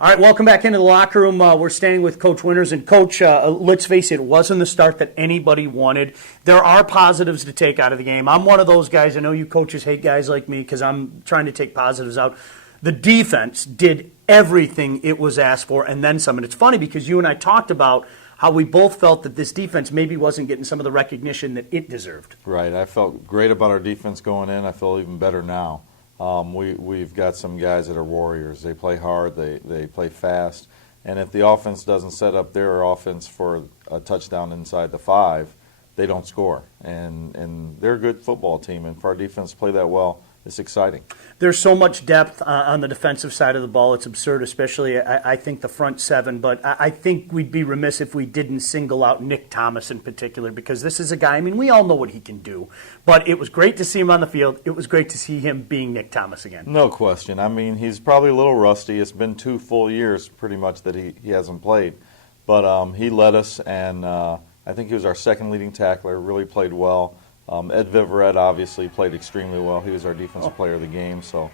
All right, welcome back into the locker room. We're standing with Coach Winters. And, Coach, let's face it, it wasn't the start that anybody wanted. There are positives to take out of the game. I'm one of those guys. I know you coaches hate guys like me because I'm trying to take positives out. The defense did everything it was asked for and then some. And it's funny because you and I talked about how we both felt that this defense maybe wasn't getting some of the recognition that it deserved. Right. I felt great about our defense going in. I feel even better now. We've got some guys that are warriors. They play hard, they play fast, and if the offense doesn't set up their offense for a touchdown inside the 5, they don't score. And they're a good football team, and for our defense to play that well, it's exciting. There's so much depth on the defensive side of the ball. It's absurd, especially, I think, the front seven. But I think we'd be remiss if we didn't single out Nick Thomas in particular, because this is a guy, I mean, we all know what he can do. But it was great to see him on the field. It was great to see him being Nick Thomas again. No question. I mean, he's probably a little rusty. It's been 2 full years pretty much that he hasn't played. But he led us, and I think he was our second leading tackler, really played well. Ed Viverette obviously played extremely well. He was our defensive player of the game. So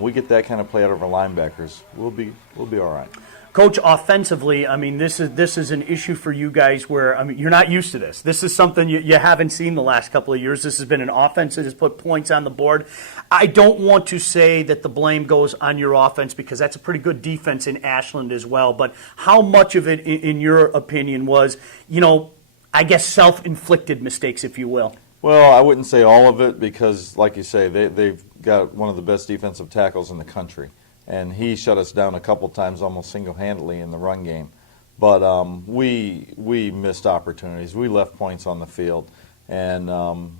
we get that kind of play out of our linebackers, we'll be all right. Coach, offensively, I mean, this is an issue for you guys where, I mean, you're not used to this. This is something you haven't seen the last couple of years. This has been an offense that has put points on the board. I don't want to say that the blame goes on your offense because that's a pretty good defense in Ashland as well. But how much of it, in your opinion, was, I guess self-inflicted mistakes, if you will? Well, I wouldn't say all of it because, like you say, they've got one of the best defensive tackles in the country. And he shut us down a couple times almost single-handedly in the run game. But we missed opportunities. We left points on the field. And,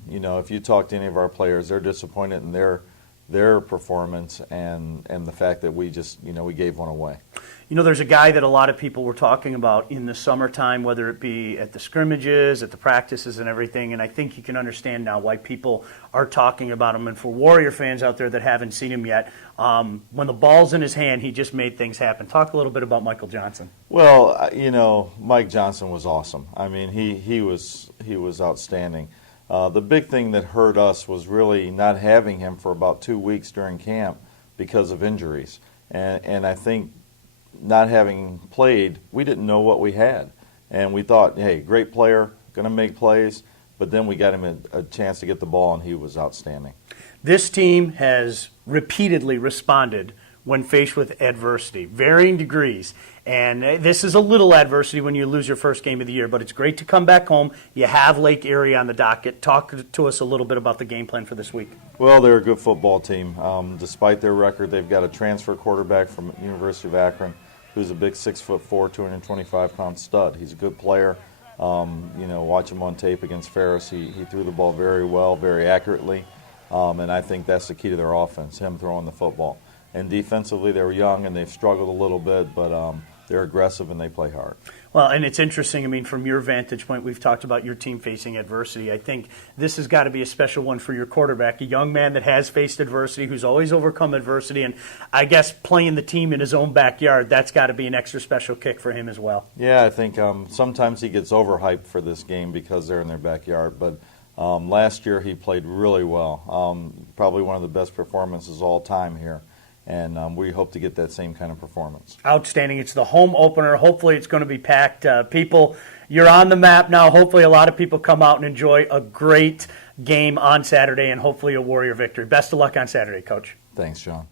if you talk to any of our players, they're disappointed in their performance and the fact that we just, we gave one away. There's a guy that a lot of people were talking about in the summertime, whether it be at the scrimmages, at the practices and everything, and I think you can understand now why people are talking about him. And for Warrior fans out there that haven't seen him yet, when the ball's in his hand, he just made things happen. Talk a little bit about Michael Johnson. Well, Mike Johnson was awesome. I mean, he was outstanding. The big thing that hurt us was really not having him for about 2 weeks during camp because of injuries. And I think not having played, we didn't know what we had. And we thought, hey, great player, going to make plays. But then we got him a chance to get the ball, and he was outstanding. This team has repeatedly responded when faced with adversity, varying degrees. And this is a little adversity when you lose your first game of the year, but it's great to come back home. You have Lake Erie on the docket. Talk to us a little bit about the game plan for this week. Well, they're a good football team. Despite their record, they've got a transfer quarterback from University of Akron who's a big 6'4", 225-pound stud. He's a good player. Watch him on tape against Ferris. He threw the ball very well, very accurately, and I think that's the key to their offense, him throwing the football. And defensively, they were young and they've struggled a little bit, but they're aggressive and they play hard. Well, and it's interesting. I mean, from your vantage point, we've talked about your team facing adversity. I think this has got to be a special one for your quarterback, a young man that has faced adversity, who's always overcome adversity, and I guess playing the team in his own backyard, that's got to be an extra special kick for him as well. Yeah, I think sometimes he gets overhyped for this game because they're in their backyard, but last year he played really well. Probably one of the best performances all time here. And we hope to get that same kind of performance. Outstanding. It's the home opener. Hopefully it's going to be packed. People, you're on the map now. Hopefully a lot of people come out and enjoy a great game on Saturday and hopefully a Warrior victory. Best of luck on Saturday, Coach. Thanks, John.